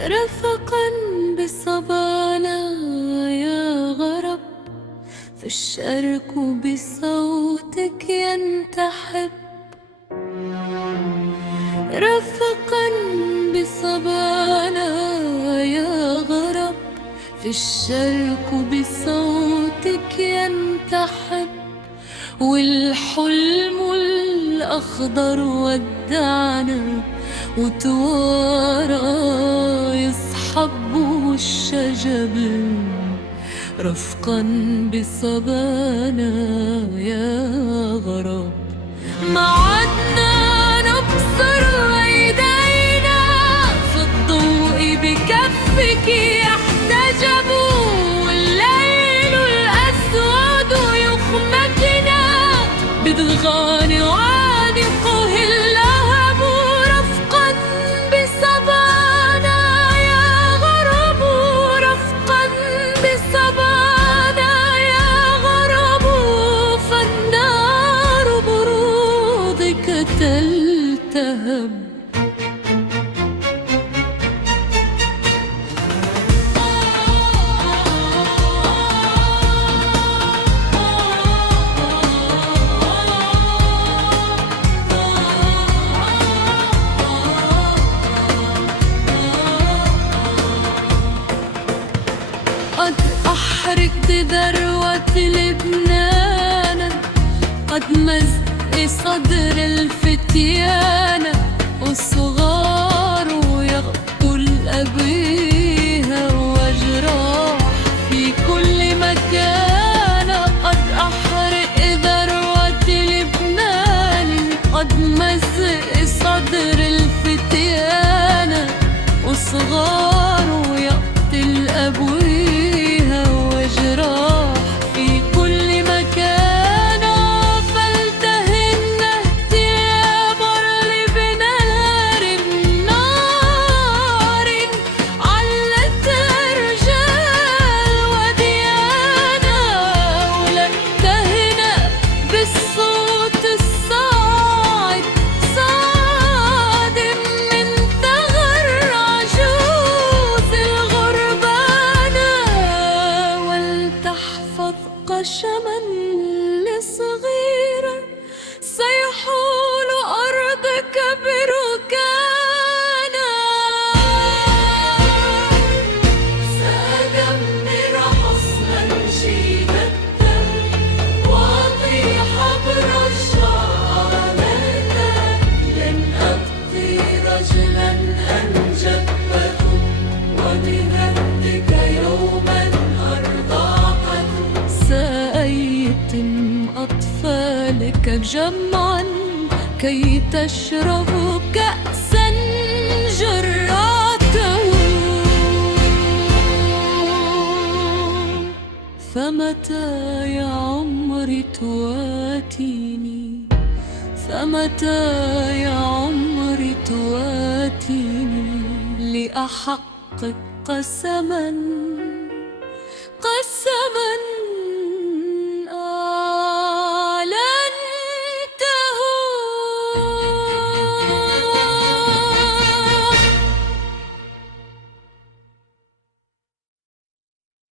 رفقا بصبانا يا غرب، في الشرق بصوتك ينتحب. رفقا بصبانا يا غرب، في الشرق بصوتك ينتحب. والحلم الأخضر ودعنا وتوارى يصحبه الشجب، رفقا بصبانا يا غرب. ما عدنا نبصر ايدينا في الضوء بكفك يحتجب، والليل الأسود يخمدنا بدغان عانقه اللهب. رفقا بصبانا يا غرب، رفقا بصبانا يا غرب، فالنار برودك تلتهب. قد أحرقت ذروة لبنانا، قد مزق صدر الفتيان، والصغار يقتل أبيها وجراح في كل مكان. قد أحرق ذروة لبنان، قد مزق صدر الفتيان، والصغار يقتل أبويها وجراح في كل مكان. فلتهن اهتياب لبنار نار علت الرجال وديانا، ولن تهنأ بالصوت الصاعد صادم من ثغر عجوز الغربانة. ولتحفظ قشما لصغير سيحول أرضك بركانا. سأدمر حصنا شيبة وأطيح برشامته، لن أبقي رجلا أنجبته، وبهدك يوما أرضعته. سأيتم أطفالك جمعا كي تشربوا كأسا جراته. فمتى يا عمري تواتيني، فمتى يا عمري تواتيني، لأحقق قسما قسما